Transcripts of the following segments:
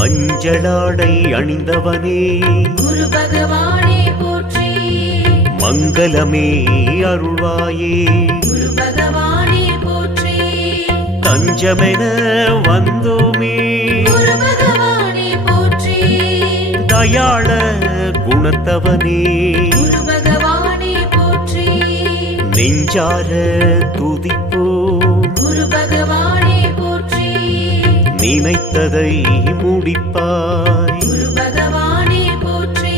மஞ்சளாடை அணிந்தவனே குரு பகவானே போற்றி. மங்களமே அருள்வாயே குரு பகவானே போற்றி. தஞ்சமென வந்தோமே குரு பகவானே போற்றி. தயாள குணத்தவனே குரு பகவானே போற்றி. நெஞ்சார துதிப்போ குரு பகவானே போற்றி. நினைத்ததை முடிப்பாய் குரு பகவானே போற்றி.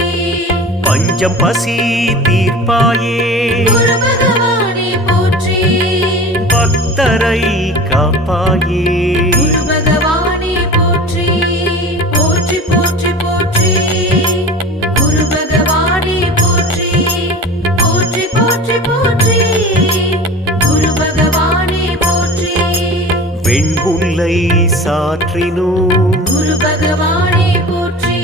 பஞ்சம் பசி தீர்ப்பாயே குரு பகவானே போற்றி. பக்தரை காப்பாயே குரு பகவானே போற்றி. போற்றி போற்றி போற்றி. குரு பகவானே போற்றி. போற்றி போற்றி போற்றி. குரு பகவானே போற்றி. வெண்புல்லை சாற்றினோ குரு பகவானே போற்றி.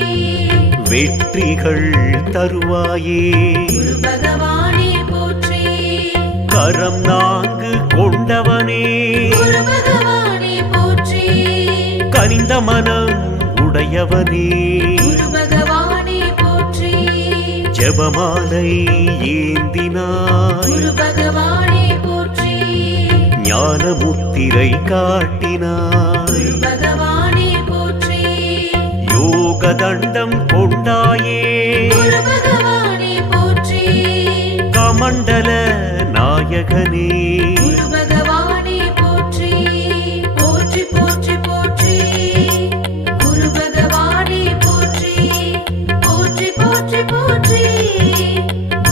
வெற்றிகள் தருவாயே குரு பகவானே போற்றி. கரம் நான்கு கொண்டவனே குரு பகவானே போற்றி. கனிந்த மனம் உடையவனே குரு பகவானே போற்றி. ஜெபமாலை ஏந்தினாய் குரு பகவானே போற்றி. ஞான முத்திரை காட்டினாய் குரு பகவானே போற்றி. யோக தண்டம் கொண்டாயே குரு பகவானே போற்றி. கமண்டல நாயகனே குரு பகவானே போற்றி. போற்றி போற்றி போற்றி. குரு பகவானே போற்றி. போற்றி போற்றி போற்றி.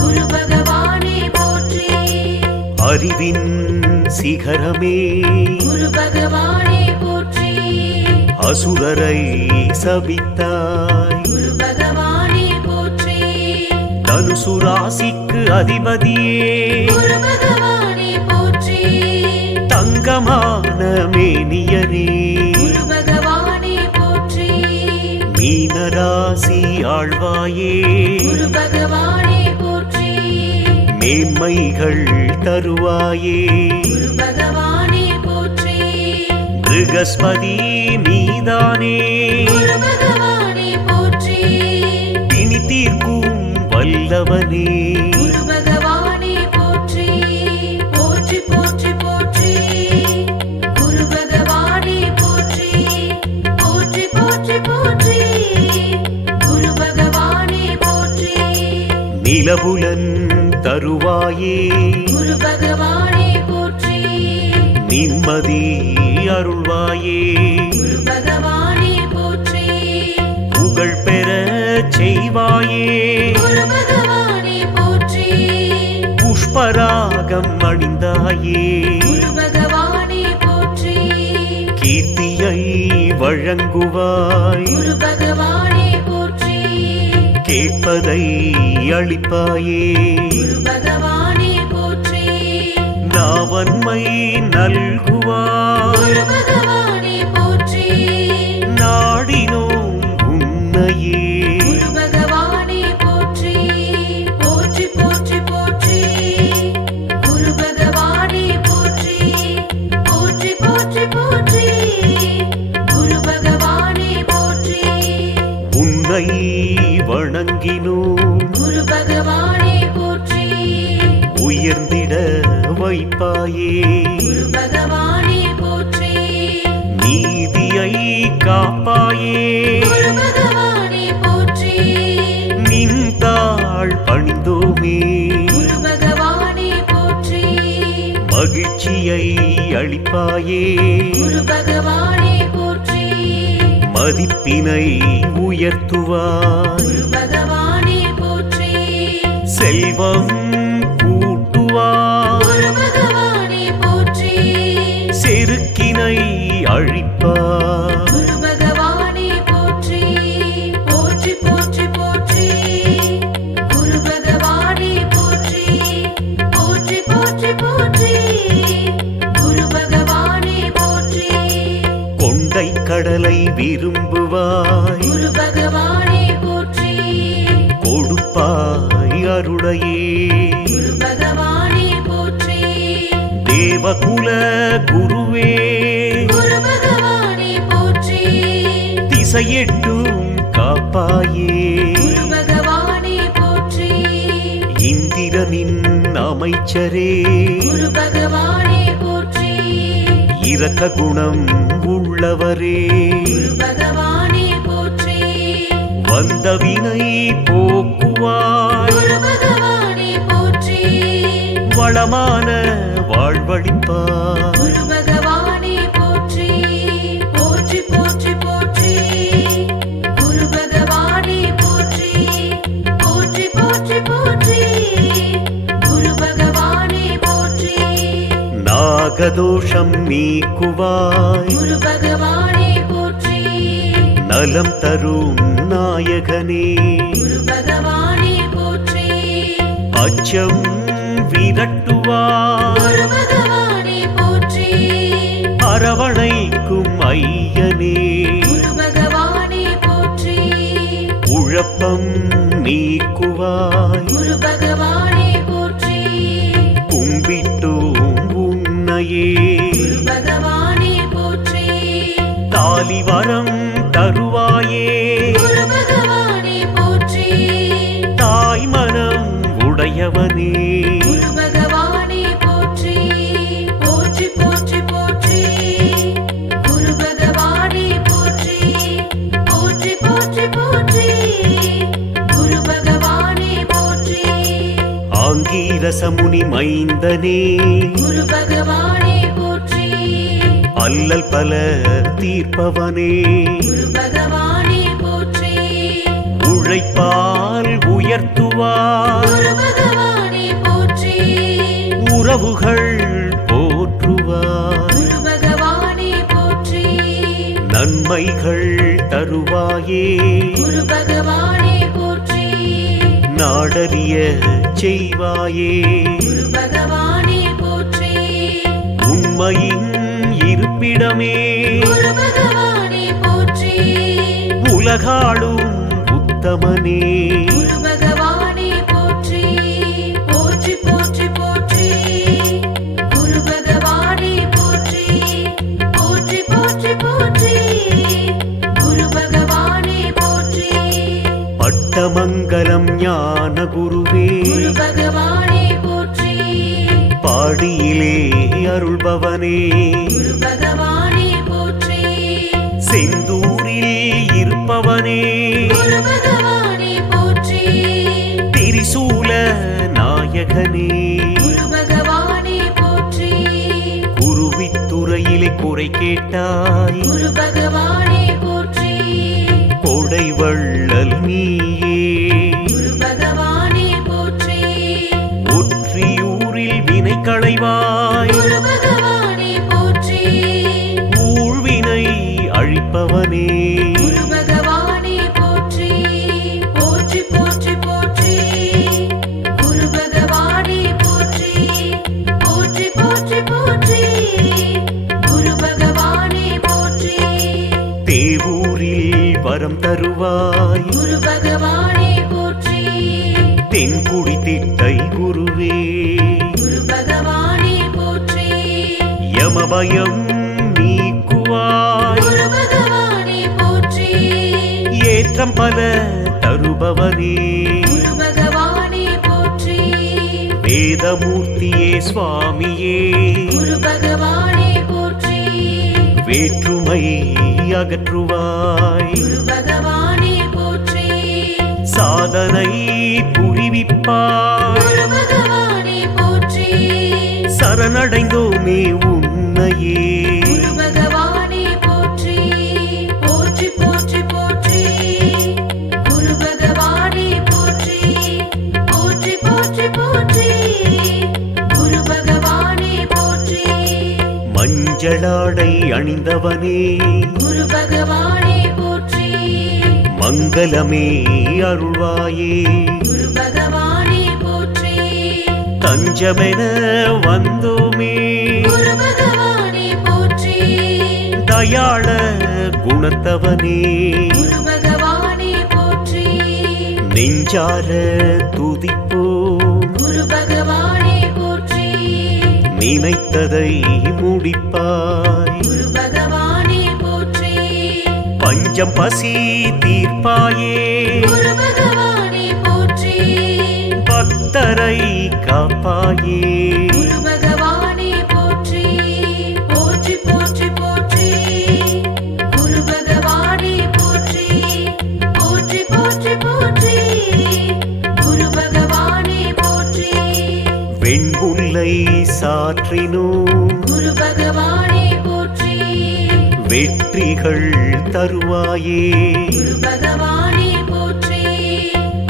குரு பகவானே போற்றி. அறிவின் சிகரமே குரு பகவானே போற்றி. அசுரரை சபித்தாய் குரு பகவானே போற்றி. தனுசு ராசிக்கு அதிபதியே குரு பகவானே போற்றி. தங்கமான மேனியனே குரு பகவானே போற்றி. மீனராசி ஆழ்வாயே குரு பகவானே போற்றி. மேன்மைகள் தருவாயே குரு பகவானே போற்றி. ப்ருகஸ்பதி நீதானே குரு பகவானே போற்றி. பிணி தீர்க்கும் வல்லவனே குரு பகவானே போற்றி. போற்றி போற்றி போற்றி. குரு பகவானே போற்றி. போற்றி போற்றி போற்றி. குரு பகவானே போற்றி. நிலபுலன் தருவாயே குரு பகவானே போற்றி. நிம்மதி அருள்வாயே குரு பகவானே போற்றி. புகழ் பெற செய்வாயே குரு பகவானே போற்றி. புஷ்பராகம் அணிந்தாயே குரு பகவானே போற்றி. கீர்த்தியை வழங்குவாய் குரு பகவானே போற்றி. கேட்பதை அளிப்பாயே குரு பகவானே போற்றி. நாவன்மை நல்குவாய் குரு பகவானே போற்றி. நாடினோம் உன்னையே குரு பகவானே போற்றி. போற்றி போற்றி போற்றி. குரு பகவானே போற்றி. போற்றி போற்றி போற்றி. குரு பகவானே போற்றி. உன்னை வணங்கினோம் குரு பகவானே போற்றி. உயர்ந்திட வைப்பாயே குரு பகவானே போற்றி. நீதியை காப்பாயே குரு பகவானே போற்றி. நின்றாள் பணிந்தோமே குரு பகவானே போற்றி. மகிழ்ச்சியை அளிப்பாயே குரு பகவானே போற்றி. மதிப்பினை உயர்த்துவாய் குரு பகவானே போற்றி. செல்வம் கூட்டுவாய் குரு பகவானே போற்றி. செருக்கினை அழிப்பாய் குரு பகவானே போற்றி. போற்றி போற்றி போற்றி. குரு பகவானே போற்றி. போற்றி போற்றி போற்றி. குரு பகவானே போற்றி. கொண்டை கடலை விரும்புவாய் குரு பகவானே போற்றி. கொடுப்பாய் அருளையே குரு பகவானே போற்றி. தேவகுல குருவே குரு பகவானே போற்றி. திசையெட்டும் காப்பாயே குரு பகவானே போற்றி இந்திரனின் அமைச்சரே குரு பகவானே போற்றி இரக்க குணம் உள்ளவரே குரு பகவானே போற்றி வந்த வினை போக்குவாய் குரு பகவானே போற்றி வளமான வாழ்வழிப்பாய் குரு பகவானே போற்றி போற்றி போற்றி போற்றி குரு பகவானே போற்றி போற்றி போற்றி போற்றி குரு பகவானே போற்றி நாகதோஷம் நீக்குவாய் குரு பகவானே போற்றி நலம் தரும் நாயகனே குரு பகவானே போற்றி அச்சம் விரட்டுவாய் குரு பகவானே போற்றி அரவணைக்கும் ஐயனே குரு பகவானே போற்றி குழப்பம் நீக்குவாய் குரு பகவானே போற்றி கும்பிட்டோம் உன்னையே குரு பகவானே போற்றி தாலிவரம் தருவாயே குரு பகவானே போற்றி தாய் மனம் உடையவனே குரு பகவானே போற்றி போற்றி போற்றி போற்றி குரு பகவானே போற்றி போற்றி போற்றி போற்றி குரு பகவானே போற்றி ஆங்கீரசமுனி மைந்தனே குரு பகவானே போற்றி அல்லல் பல தீர்ப்பவனே குரு பகவானே போற்றி உழைப்பால் உயர்த்துவாய் குரு பகவானே போற்றி உறவுகள் போற்றுவாய் குரு பகவானே போற்றி நன்மைகள் தருவாயே குரு பகவானே போற்றி நாடறிய செய்வாயே குரு பகவானே போற்றி உண்மையின் இருப்பிடமே குரு பகவானே போற்றி உலகாளும் உத்தமனே குரு பகவானே போற்றி போற்றி போற்றி போற்றி குரு பகவானே போற்றி போற்றி போற்றி போற்றி குரு பகவானே போற்றி பட்டமங்கலம் ஞான குருவே குரு பகவானே போற்றி பாடியிலே அருள்பவனே குரு பகவானே போற்றி செந்தூரில் இருப்பவனே குரு பகவானே போற்றி திரிசூல நாயகனே குரு பகவானே போற்றி குருவித்துறையிலே குறை கேட்டாய் குரு பகவானே போற்றி கொடை வள்ளல் நீயே குரு பகவானே போற்றி ஒற்றியூரில் வினை களைவாய் குரு பகவானே போற்றி ஊழ்வினை அழிப்பவனே குரு பகவானே போற்றி போற்றி போற்றி போற்றி குரு பகவானே போற்றி போற்றி போற்றி போற்றி குரு பகவானே போற்றி தேவூரில் வரம் தருவாய் குரு பகவானே போற்றி தென்குடி திட்டை குருவே குரு பகவானே போற்றி யமபயம் நீக்குவாய் குரு பகவானே போற்றி ஏற்றம் பல தருபவனே குரு பகவானே போற்றி வேதமூர்த்தியே சுவாமியே குரு பகவானே போற்றி வேற்றுமை அகற்றுவாய் குரு பகவானே போற்றி சாதனை புரிவிப்பாய் குரு பகவானே போற்றி சரணடைந்தோமே உன்னையே குரு பகவானே போற்றி போற்றி போற்றி போற்றி குரு பகவானே போற்றி போற்றி போற்றி போற்றி குரு பகவானே போற்றி மஞ்சளாடை அணிந்தவனே குரு பகவானே போற்றி மங்களமே அருள்வாயே குரு பகவானே போற்றி தஞ்சமென வந்தோமே குரு பகவானே போற்றி தயாள குணத்தவனே குரு பகவானே போற்றி நெஞ்சார துதிப்போம் குரு பகவானே போற்றி நினைத்ததை முடிப்பாய் குரு பகவானே போற்றி பஞ்ச பஞ்சம் பசி தீர்ப்பாயே குரு பகவானே போற்றி பக்தரை காப்பாயே குரு பகவானே போற்றி போற்றி போற்றி போற்றி குரு பகவானே போற்றி போற்றி போற்றி போற்றி குரு பகவானே போற்றி வெண்புல்லை சாற்றினோம் குரு பகவானே போற்றி வெற்றிகள் தருவாயே குரு பகவானே போற்றி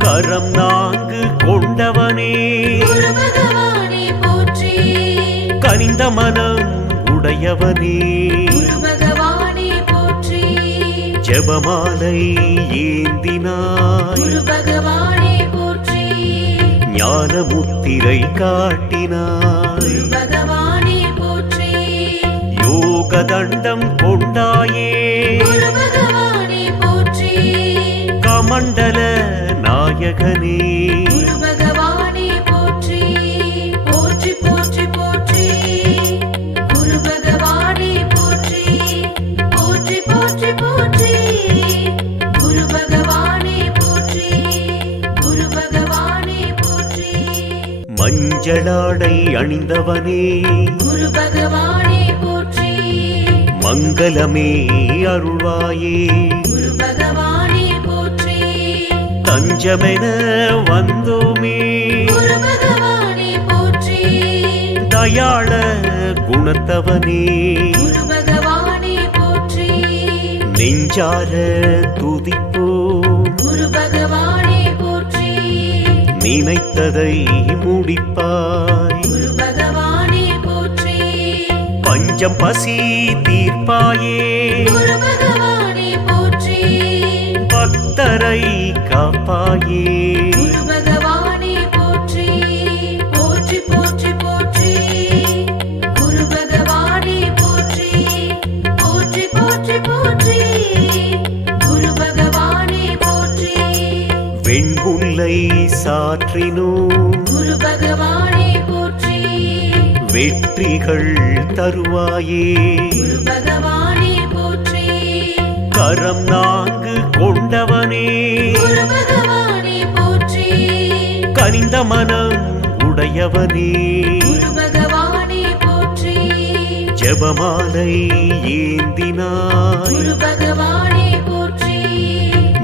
கரம் நான்கு கொண்டவனே குரு பகவானே போற்றி கனிந்த மனம் உடையவனே குரு பகவானே போற்றி ஜெபமாலை ஏந்தினாய் குரு பகவானே போற்றி ஞான முத்திரை காட்டினாய் குரு பகவானே போற்றி யோக தண்டம் கொண்டாயே குரு பகவானே போற்றி கமண்டல நாயகனே குரு பகவானே போற்றி போற்றி போற்றி போற்றி குரு பகவானே போற்றி போற்றி போற்றி போற்றி குரு பகவானே போற்றி குரு பகவானே போற்றி மஞ்சளாடை அணிந்தவனே குரு பகவானே போற்றி மங்களமே அருள்வாயே குரு பகவானே போற்றி தஞ்சமென வந்தோமே குரு பகவானே போற்றி தயாள குணத்தவனே குரு பகவானே போற்றி நெஞ்சார துதிப்போம் குரு பகவானே போற்றி நினைத்ததை முடிப்பாய் குரு பகவானே போற்றி பஞ்சம் பசி தீர்ப்பாயே குரு பகவானே போற்றி பக்தரை காப்பாயே குரு பகவானே போற்றி போற்றி போற்றி போற்றி குரு பகவானே போற்றி போற்றி போற்றி போற்றி குரு பகவானே போற்றி வெண்புல்லை சாற்றினோம் குரு பகவானே போற்றி வெற்றிகள் தருவாயே குரு பகவானே போற்றி கரம் நான்கு கொண்டவனே குரு பகவானே போற்றி கனிந்த மனம் உடையவனே குரு பகவானே போற்றி ஜெபமாலை ஏந்தினாய் குரு பகவானே போற்றி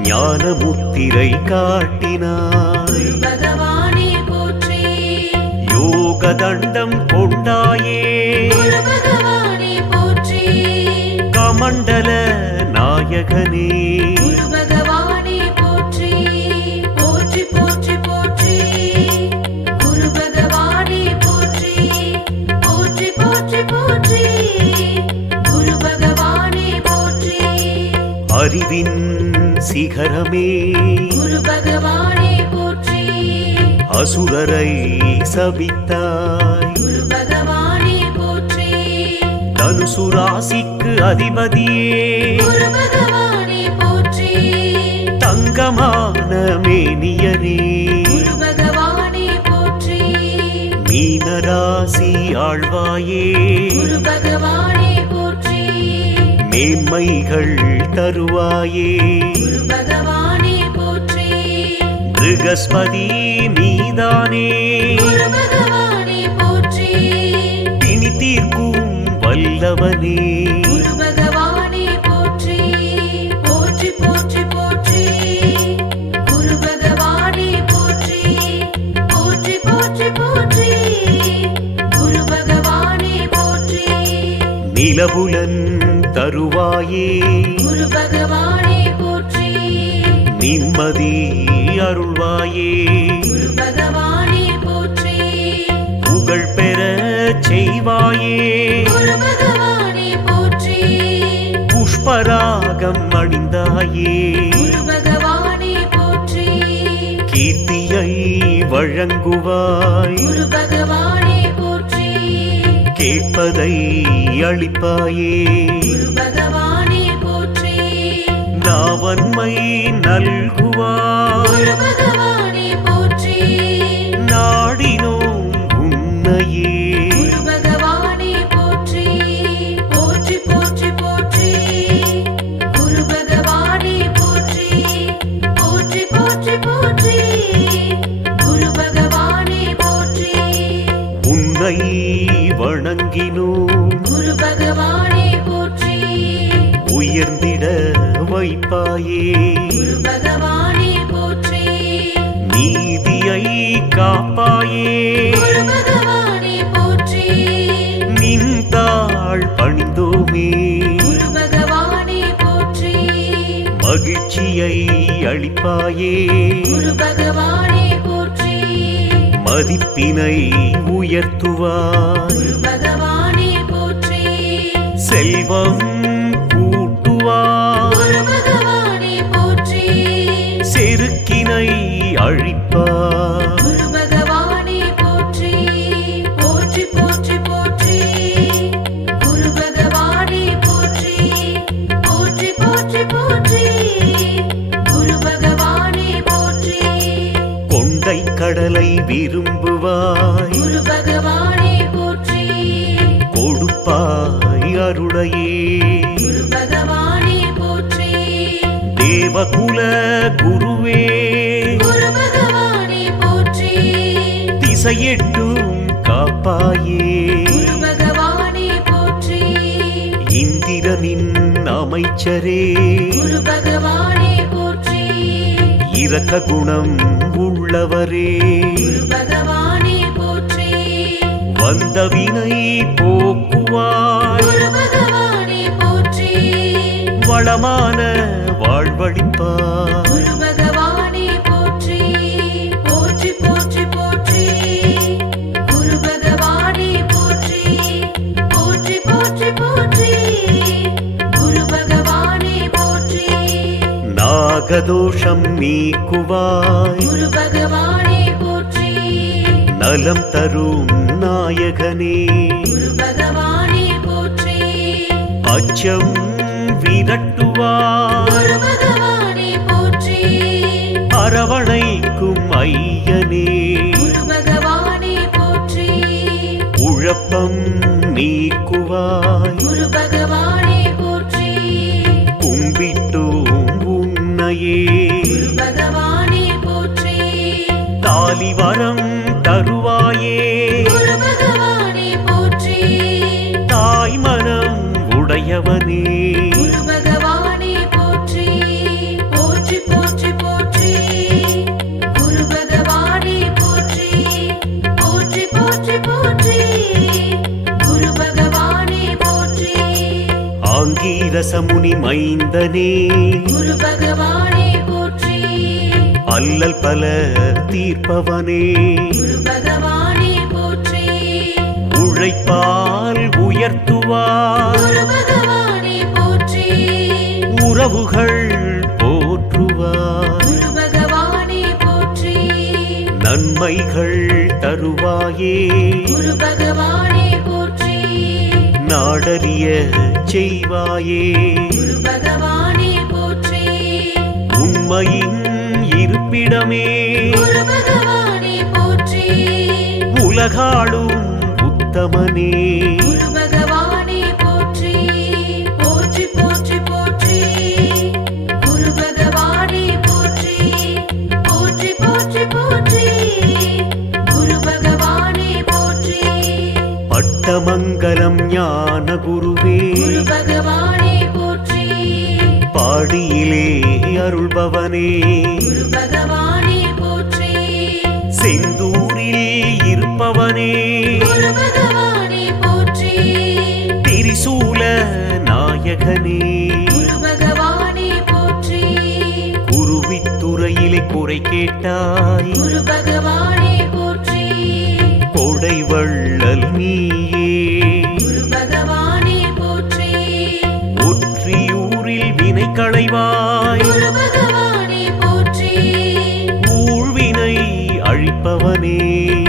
ஞான முத்திரை காட்டினாய் குரு பகவானே போற்றி யோக தண்டம் கொண்டாயே குரு பகவானே போற்றி கமண்டல நாயகனே குரு பகவானே போற்றி போற்றி போற்றி போற்றி குரு பகவானே போற்றி போற்றி போற்றி போற்றி குரு பகவானே போற்றி அறிவின் சிகரமே குரு பகவானே போற்றி அசுரரை சபித்தாய் குரு பகவானே போற்றி தனுசு ராசிக்கு அதிபதியே குரு பகவானே போற்றி தங்கமான மேனியனே குரு பகவானே போற்றி மீனராசி ஆழ்வாயே குரு பகவானே போற்றி மேன்மைகள் தருவாயே குரு பகவானே போற்றி ப்ருகஸ்பதி நீதானே குரு பகவானே போற்றி பிணி தீர்க்கும் வல்லவனே குரு பகவானே போற்றி போற்றி போற்றி போற்றி குரு பகவானே போற்றி போற்றி போற்றி போற்றி குரு பகவானே போற்றி நிலபுலன் தருவாயே குரு பகவானே போற்றி நிம்மதி அருள்வாயே குரு பகவானே போற்றி புகழ் பெற செய்வாயே குரு பகவானே போற்றி புஷ்பராகம் அணிந்தாயே குரு பகவானே போற்றி கீர்த்தியை வழங்குவாய் குரு பகவானே போற்றி கேட்பதை அளிப்பாயே குரு பகவானே போற்றி நாவன்மை நல்குவாய் குரு பகவானே போற்றி நாடினோம் உன்னையே குரு பகவானே போற்றி போற்றி போற்றி போற்றி குரு பகவானே வணங்கினோம். குரு பகவானே போற்றி. உயர்ந்திட வைப்பாயே. குரு பகவானே போற்றி. நீதியை காப்பாயே. குரு பகவானே போற்றி. நின் தாழ் பணிந்தோமே. குரு பகவானே போற்றி. மகிழ்ச்சியை அளிப்பாயே. குரு பகவானே போற்றி. மதிப்பினை உயர்த்துவாய். குரு பகவானே போற்றி. செல்வம் கூட்டுவாய். குரு பகவானே போற்றி. செருக்கினை அழிப்பாய். குரு பகவானே போற்றி. போற்றி போற்றி போற்றி. குரு பகவானே போற்றி. போற்றி போற்றி போற்றி. குரு பகவானே போற்றி. கொண்டை கடலை விரும்புவாய். குரு பகவானே போற்றி. கொடுப்பாய் அருளையே. குரு பகவானே போற்றி. தேவகுல குருவே. குரு பகவானே போற்றி. திசையெட்டும் காப்பாயே. குரு பகவானே போற்றி. இந்திரனின் அமைச்சரே. குரு பகவானே போற்றி. இரக்க குணம் உள்ளவரே. குரு பகவானே போற்றி. வந்த வினை போக்குவாய். குரு பகவானே போற்றி. வளமான வாழ்வழிப்பாய். குரு பகவானே போற்றி. போற்றி போற்றி போற்றி. குரு பகவானே போற்றி. போற்றி போற்றி போற்றி. குரு பகவானே போற்றி. நாகதோஷம் நீக்குவாய். குரு பகவானே போற்றி. நலம் தரும் நாயகனே. குரு பகவானே போற்றி. அச்சம் விரட்டுவாய். குரு பகவானே போற்றி. அரவணைக்கும் ஐயனே. குரு பகவானே போற்றி. குழப்பம் நீக்குவாய். குரு பகவானே போற்றி. கும்பிட்டோம் உன்னையே. குரு பகவானே போற்றி. தாலிவரம் தருவாயே. குரு பகவானே போற்றி. தாய் மனம் உடையவனே. குரு பகவானே போற்றி. போற்றி போற்றி போற்றி. குரு பகவானே போற்றி. போற்றி போற்றி போற்றி. குரு பகவானே போற்றி. ஆங்கீரசமுனி மைந்தனே. குரு பகவானே போற்றி. அல்லல் பல தீர்ப்பவனே. குரு பகவானே போற்றி. உழைப்பால் உயர்த்துவாய். குரு பகவானே போற்றி. உறவுகள் போற்றுவாய். குரு பகவானே போற்றி. நன்மைகள் தருவாயே. குரு பகவானே போற்றி. நாடறிய செய்வாயே. குரு பகவானே போற்றி. உண்மையின் இருப்பிடமே. குரு பகவானே போற்றி. உலகாளும் உத்தமனே. குரு பகவானே போற்றி. போற்றி போற்றி போற்றி. குரு பகவானே போற்றி. போற்றி போற்றி போற்றி. குரு பகவானே போற்றி. பட்டமங்கலம் ஞான குருவே. குரு பகவானே போற்றி. பாடியிலே அருள்பவனே. குரு பகவானே போற்றி. செந்தூரில் இருப்பவனே. குரு பகவானே போற்றி. திரிசூல நாயகனே. குரு பகவானே போற்றி. குருவித்துறையிலே குறை கேட்டாய். குரு பகவானே போற்றி. கொடை வள்ளல் நீயே. குரு பகவானே போற்றி. ஒற்றியூரில் வினை களைவாய். குரு பகவானே போற்றி. ஊழ்வினை அழிப்பவனே.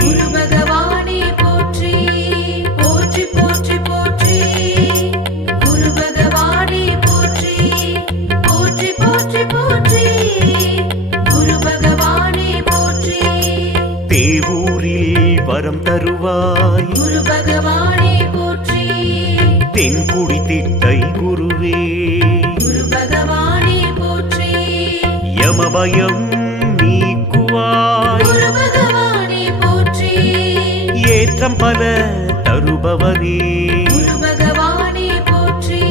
குரு பகவானே போற்றி. போற்றி போற்றி போற்றி. குரு பகவானே போற்றி. போற்றி போற்றி போற்றி. குரு பகவானே போற்றி. தேவூரில் வரம் தருவாய். குரு பகவானே போற்றி. தென்குடி திட்டை குருவே. குரு பகவானே போற்றி. யமபயம் நீக்குவாய். குரு பகவானே போற்றி. ஏற்றம் பல தருபவனே குரு பகவானே போற்றி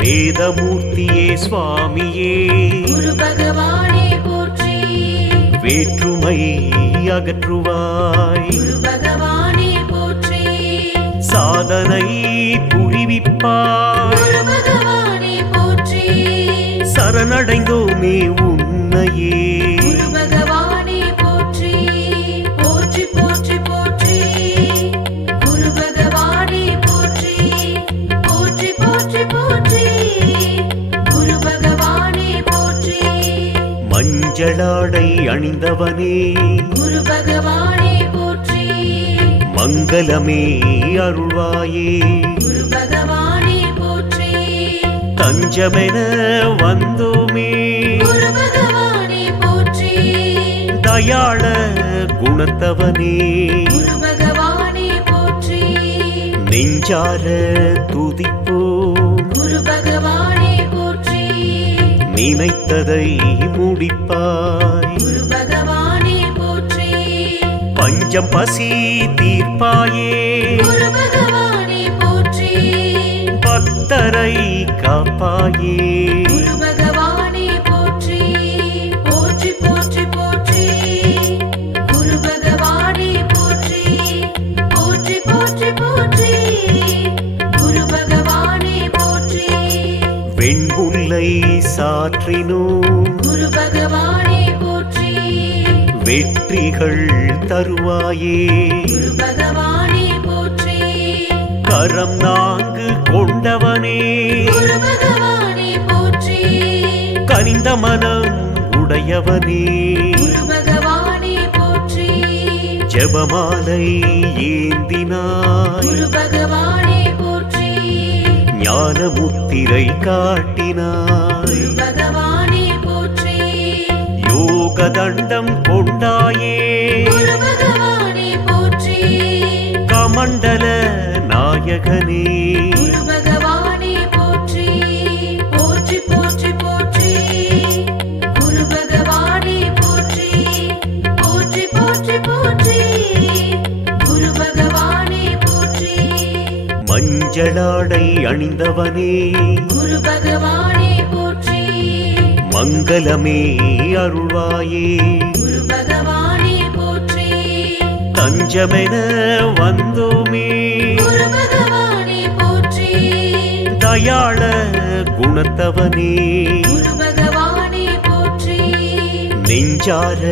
வேதமூர்த்தியே சுவாமியே குரு பகவானே போற்றி வேற்றுமை அகற்றுவாய் குரு பகவானே போற்றி சாதனை புரிவிப்பாய் குரு பகவானே போற்றி சரணடைந்தோமே உன்னையே குரு பகவானே போற்றி போற்றி போற்றி போற்றி குரு பகவானே போற்றி போற்றி போற்றி போற்றி குரு பகவானே போற்றி மஞ்சளாடை அணிந்தவனே குரு பகவானே போற்றி மங்களமே அருள்வாயே குரு பகவானே போற்றி தஞ்சமென வந்தோமே குரு பகவானே போற்றி தயாள குணத்தவனே குரு பகவானே போற்றி நெஞ்சார துதிப்போம் குரு பகவானே போற்றி நினைத்ததை முடிப்பாய் குரு பகவானே போற்றி பஞ்சம் பசி தீர்ப்பாயே குரு பகவானே போற்றி பக்தரை காப்பாயே குரு பகவானே போற்றி போற்றி போற்றி போற்றி குரு பகவானே போற்றி போற்றி போற்றி போற்றி குரு பகவானே போற்றி வெண்புல்லை சாற்றினோம் குரு பகவானே போற்றி வெற்றிகள் தருவாயே குரு பகவானே போற்றி கரம் நான்கு கொண்டவனே குரு பகவானே போற்றி கனிந்த மனம் உடையவனே குரு பகவானே போற்றி ஜெபமாலை ஏந்தினாய் குரு பகவானே போற்றி ஞான முத்திரை காட்டினாய் குரு பகவானே போற்றி யோக தண்டம் கொண்டாயே குரு பகவானே போற்றி கமண்டல நாயகனே குரு பகவானே போற்றி போற்றி போற்றி போற்றி குரு பகவானே போற்றி போற்றி போற்றி போற்றி குரு பகவானே போற்றி மஞ்சளாடை அணிந்தவனே குரு பகவானே போற்றி மங்களமே அருள்வாயே குரு பகவானே போற்றி தஞ்சமென வந்தோமே குரு பகவானே போற்றி தயாள குணத்தவனே குரு பகவானே போற்றி நெஞ்சார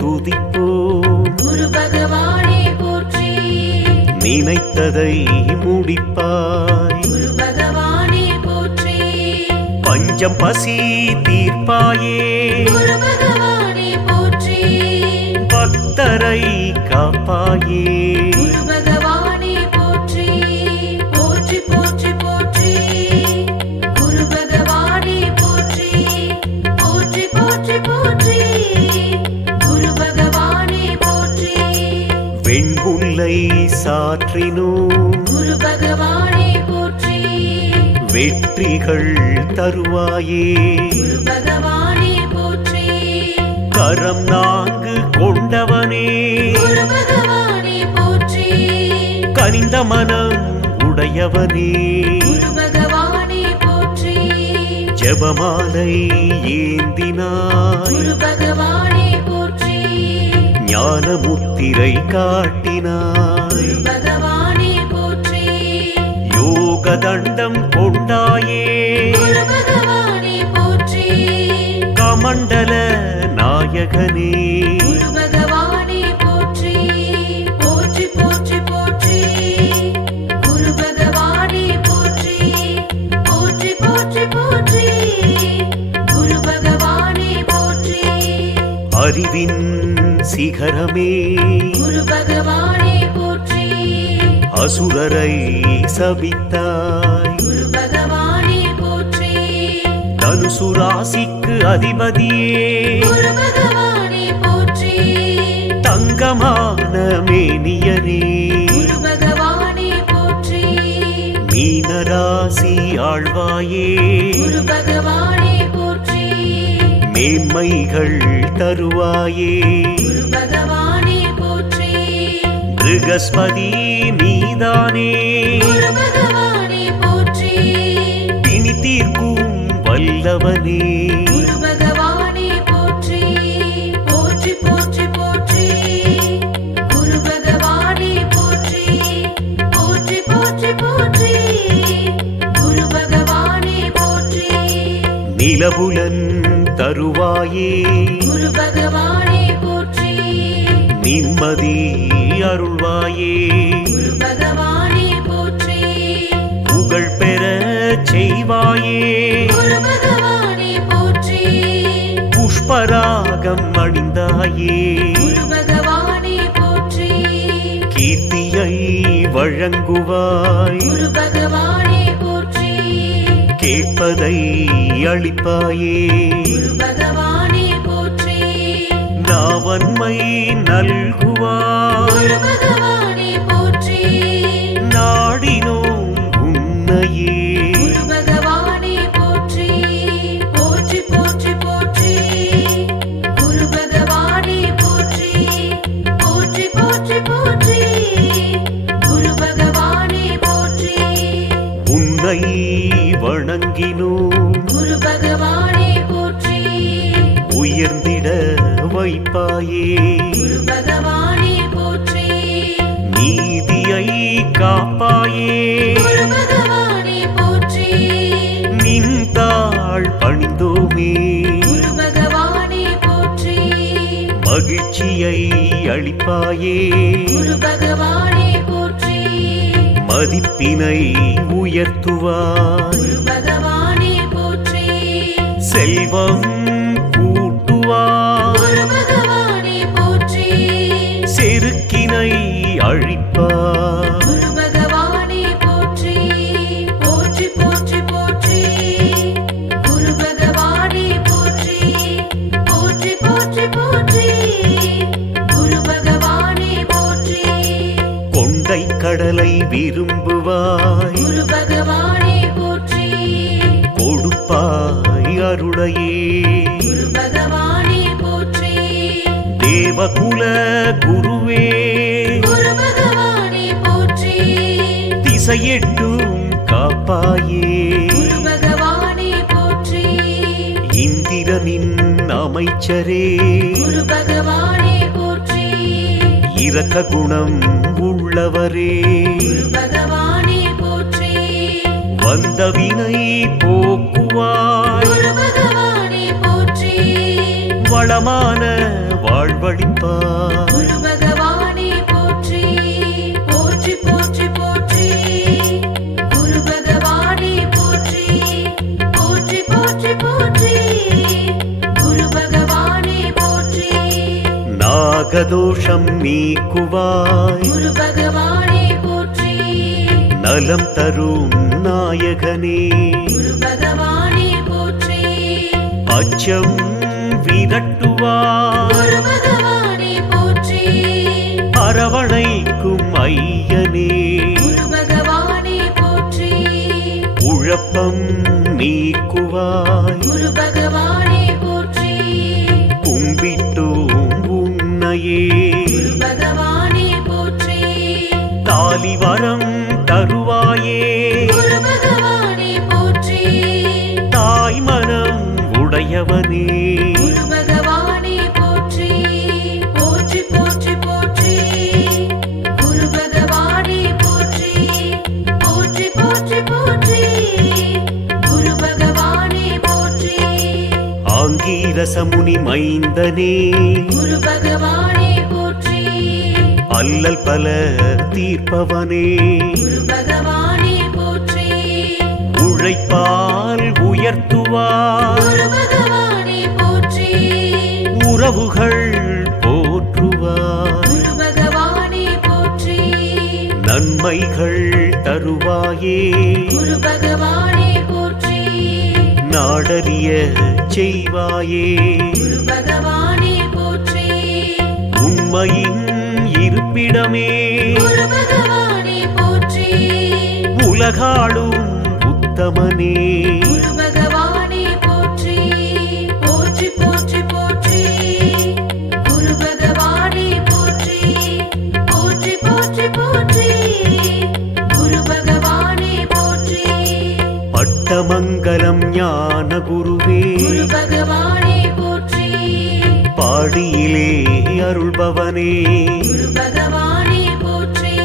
துதிப்போம் குரு பகவானே போற்றி நினைத்ததை முடிப்பாய் குரு பகவானே போற்றி பஞ்சம் பசி தீர்ப்பாயே குரு பகவானே போற்றி பக்தரை காப்பாயே குரு பகவானே போற்றி போற்றி போற்றி போற்றி குரு பகவானே போற்றி போற்றி போற்றி போற்றி குரு பகவானே போற்றி வெண்புல்லை சாற்றினோம் குரு பகவானே போற்றி வெற்றிகள் தருவாயே குரு பகவானே போற்றி கரம் நான்கு கொண்டவனே குரு பகவானே போற்றி கனிந்த மனம் உடையவனே குரு பகவானே போற்றி ஜெபமாலை ஏந்தினாய் குரு பகவானே போற்றி ஞான முத்திரை காட்டினாய் குரு பகவானே போற்றி யோக தண்டம் கொண்டாயே குரு பகவானே போற்றி கமண்டல நாயகனே குரு பகவானே போற்றி போற்றி போற்றி போற்றி குரு பகவானே போற்றி போற்றி போற்றி போற்றி குரு பகவானே போற்றி அறிவின் சிகரமே குரு பகவானே போற்றி அசுரரை சபித்தாய் குரு பகவானே போற்றி தனுசு ராசிக்கு அதிபதியே குரு பகவானே போற்றி தங்கமான மேனியரே குரு பகவானே போற்றி மீனராசி ஆழ்வாயே குரு பகவானே போற்றி மேன்மைகள் தருவாயே குரு பகவானே போற்றி மிருகஸ்பதி நீதானே குரு பகவானே போற்றி பிணி தீர்க்கும் வல்லவனே குரு பகவானே போற்றி போற்றி போற்றி போற்றி குரு பகவானே போற்றி போற்றி போற்றி போற்றி குரு பகவானே போற்றி நிலபுலன் தருவாயே குரு பகவானே போற்றி நிம்மதி அருள்வாயே குரு பகவானே போற்றி புகழ் பெற செய்வாயே குரு பகவானே போற்றி புஷ்பராகம் அணிந்தாயே குரு பகவானே போற்றி கீர்த்தியை வழங்குவாய் குரு பகவானே போற்றி கேட்பதை அளிப்பாயே குரு பகவானே போற்றி நாவன்மை நல்குவாய் குரு பகவானே போற்றி நாடினோம் உன்னையே குரு பகவானே போற்றி போற்றி போற்றி போற்றி குரு பகவானே போற்றி போற்றி போற்றி போற்றி குரு பகவானே போற்றி உன்னை வணங்கினோம் குரு பகவானே போற்றி உயர்ந்திட வைப்பாயே குரு பகவானே போற்றி நீதியை காப்பாயே குரு பகவானே போற்றி நின் தாழ் பணிந்தோமே குரு பகவானே போற்றி மகிழ்ச்சியை அளிப்பாயே குரு பகவானே போற்றி மதிப்பினை உயர்த்துவாய் குரு பகவானே போற்றி செல்வம் கூட்டுவாய் குரு பகவானே போற்றி செருக்கினை அழிப்பாய் குரு பகவானே போற்றி போற்றி போற்றி போற்றி குரு பகவானே போற்றி போற்றி போற்றி போற்றி குரு பகவானே போற்றி கொண்டை கடலை விரும்புவாய் குரு பகவானே போற்றி கொடுப்பாய் அருளையே குரு பகவானே போற்றி தேவகுல குருவே குரு பகவானே போற்றி திசையெட்டும் காப்பாயே குரு பகவானே போற்றி இந்திரனின் அமைச்சரே குரு பகவானே போற்றி இரக்க குணம் உள்ளவரே குரு பகவானே போற்றி வந்த வினை போக்குவாய் குரு பகவானே போற்றி வளமான வாழ்வழிப்பாய் குரு பகவானே போற்றி போற்றி போற்றி போற்றி குரு பகவானே போற்றி போற்றி போற்றி போற்றி குரு பகவானே போற்றி நாகதோஷம் நீக்குவாய் குரு பகவானே போற்றி நலம் தரும் நாயகனே குரு பகவானே போற்றி அச்சம் விரட்டுவாய் குரு பகவானே போற்றி அரவணைக்கும் ஐயனே குரு பகவானே போற்றி குழப்பம் நீக்குவாய் குரு பகவானே போற்றி கும்பிட்டோம் உன்னையே குரு பகவானே போற்றி தாலிவரம் தருவாயே குரு பகவானே போற்றி தாய் மனம் உடையவனே குரு பகவானே போற்றி போற்றி போற்றி போற்றி குரு பகவானே போற்றி போற்றி போற்றி போற்றி குரு பகவானே போற்றி ஆங்கீரசமுனி மைந்தனே குரு பகவானே போற்றி அல்லல் பல தீர்ப்பவனே குரு பகவானே போற்றி உழைப்பால் உயர்த்துவாய் குரு பகவானே போற்றி உறவுகள் போற்றுவாய் குரு பகவானே போற்றி நன்மைகள் தருவாயே குரு பகவானே போற்றி நாடறிய செய்வாயே குரு பகவானே போற்றி உண்மையின் இருப்பிடமே குரு பகவானே போற்றி உலகாளும் உத்தமனே குரு பகவானே போற்றி போற்றி போற்றி போற்றி குரு பகவானே போற்றி போற்றி போற்றி இருப்பவனே குரு பகவானே போற்றி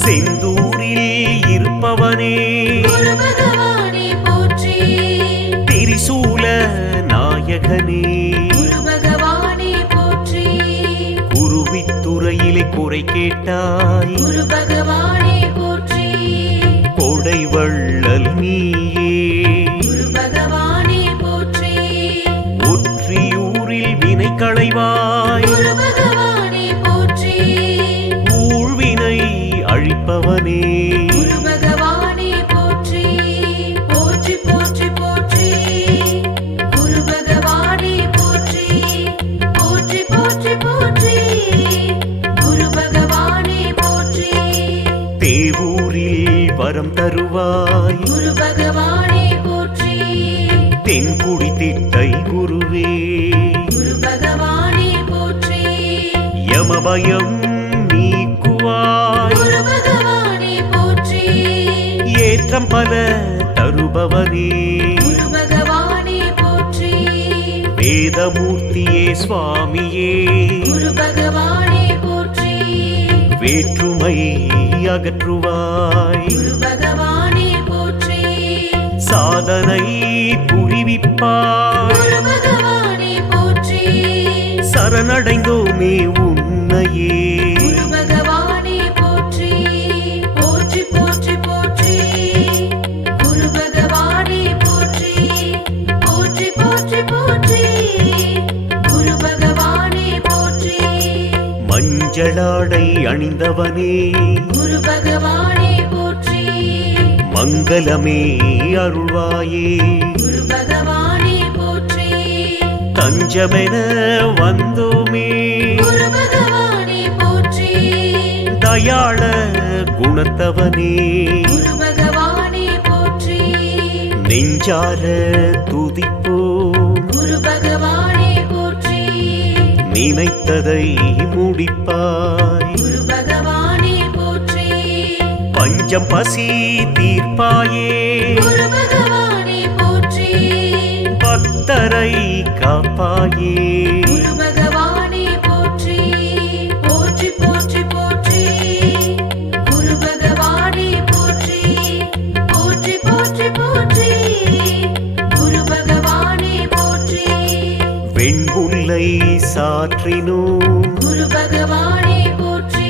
செந்தூரில் இருப்பவனே குரு பகவானே போற்றி திரிசூல நாயகனே குரு பகவானே போற்றி குருவித்துறையிலே குறை கேட்டாய் குரு பகவானே போற்றி கொடை வள்ளல் நீயே குரு பகவானே போற்றி ஒற்றியூரில் வினை களைவாய் குரு பகவானே போற்றி ஊழ்வினை அழிப்பவனே குரு பகவானே போற்றி போற்றி போற்றி போற்றி குரு பகவானே போற்றி போற்றி போற்றி போற்றி குரு பகவானே போற்றி தேவூரில் வரம் தருவாய் குரு பகவானே போற்றி தென்குடி திட்டை குருவே குரு பகவானே போற்றி யமபயம் நீக்குவாய் குரு பகவானே போற்றி ஏற்றம் பல தருபவனே குரு பகவானே போற்றி வேதமூர்த்தியே சுவாமியே குரு பகவானே போற்றி வேற்றுமை அகற்றுவாய் குரு பகவானே போற்றி சாதனை புரிவிப்பாய் குரு பகவானே போற்றி சரணடைந்தோமே உன்னையே குரு பகவானே போற்றி போற்றி போற்றி போற்றி குரு பகவானே போற்றி போற்றி போற்றி போற்றி குரு பகவானே போற்றி மஞ்சளாடை அணிந்தவனே குரு பகவானே போற்றி மங்களமே அருள்வாயே குரு பகவானே போற்றி தஞ்சமென வந்தோமே குரு பகவானே போற்றி தயாள குணத்தவனே குரு பகவானே போற்றி நெஞ்சார துதிப்போம் குரு பகவானே போற்றி நினைத்ததை முடிப்பாய் குரு பகவானே போற்றி பஞ்சம் பசி தீர்ப்பாயே குரு பகவானே போற்றி பக்தரை காப்பாயே குரு பகவானே போற்றி போற்றி போற்றி போற்றி குரு பகவானே போற்றி போற்றி போற்றி போற்றி குரு பகவானே போற்றி வெண்புல்லை சாற்றினோம் குரு பகவானே போற்றி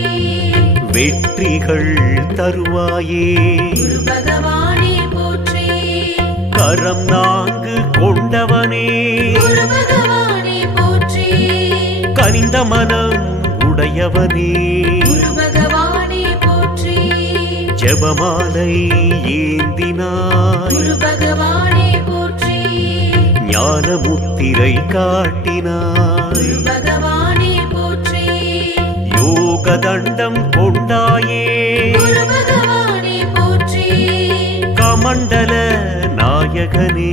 வெற்றிகள் தருவாயே குரு பகவானே போற்றி கரம் நான்கு கொண்டவனே குரு பகவானே போற்றி கனிந்த மனம் உடையவனே குரு பகவானே போற்றி ஜெபமாலை ஏந்தினாய் குரு பகவானே போற்றி ஞான முத்திரை காட்டினாய் குரு பகவானே போற்றி யோக தண்டம் கொண்டாயே குரு பகவானே போற்றி கமண்டல நாயகனே